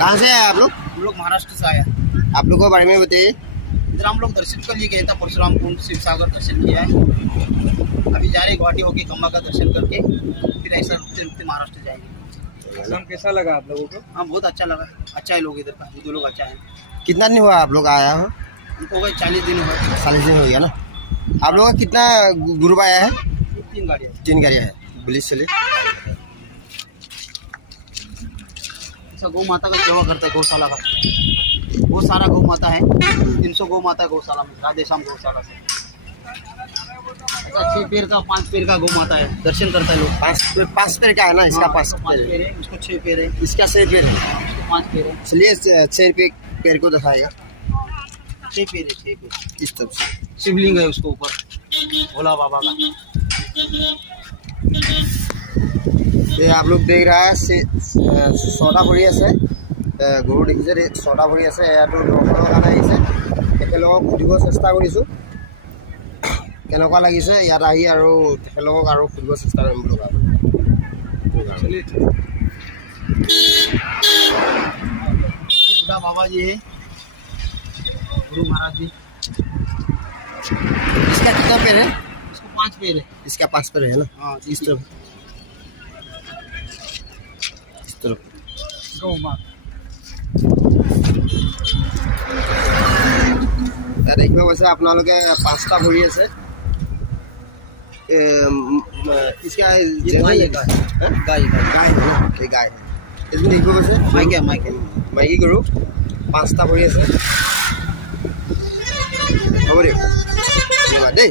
कहाँ से आए आप लोग? हम लोग महाराष्ट्र से आया। आप लोगों के बारे में बताइए। इधर हम लोग दर्शन कर लिए गए था, परशुराम कुंड, शिव सागर दर्शन किया है। अभी जा रहे गुवाहाटी होके खम्बा का दर्शन करके फिर ऐसा रुकते रुकते महाराष्ट्र जाएंगे। शाम कैसा लगा आप लोगों को? हाँ, बहुत अच्छा लगा। अच्छा है लोग इधर का, हिंदू लोग अच्छा है। कितना दिन हुआ आप लोग आया हो? हमको हो गए 40 दिन हुए। 40 दिन हो गया ना। आप लोगों का कितना ग्रुप आया है? 3 गाड़ियाँ। 3 गाड़ियाँ है। पुलिस चले ऐसा गौ माता का सेवा करता है गौशाला का। बहुत सारा गौ माता है, 300 गौ माता है गौशाला में, राधेश्याम गौशाला से। ऐसा 6 पैर का 5 पैर का गौ माता है, दर्शन करता है लोग। 5 पैर का है ना इसका? 5 5 पैर है, उसको 6 पैर है, इसका 6 पैर है, उसको 5 पैर है। इसलिए 6 पैर को दिखाएगा। 6 पैर है, 6 पैर। इस तरफ से शिवलिंग है उसके ऊपर, भोला बाबा का। ये आप लोग देख रहा है ছটা ভৰি আছে, গৰু দেখিছে, 6টা ভৰি আছে। ইয়াতো দৰ্শনৰ কাৰণে আহিছে। তেখেতলোকক সুধিব চেষ্টা কৰিছোঁ কেনেকুৱা লাগিছে ইয়াত আহি, আৰু তেখেতলোকক আৰু সুধিব চেষ্টা কৰিম বুলি ভাবোঁ। बुढ़ा बाबा जी है, गुरु महाराज जी। इसका कितना पैर है? इसको 5 पैर है। इसका 5 पैर है ना। हाँ, इस तरफ इस तरफ गौ माता। ইয়াত দেখিব পাইছে আপোনালোকে 5টা ভৰি আছে। इसका ये गाय है, गाय। हाँ? गाय गाय गाय है ना, ये गाय है। इसमें देখিব পাইছে माइके মাইকী গৰু 5টা ভৰি আছে। হ'ব দিয়ক, ধন্যবাদ দেই।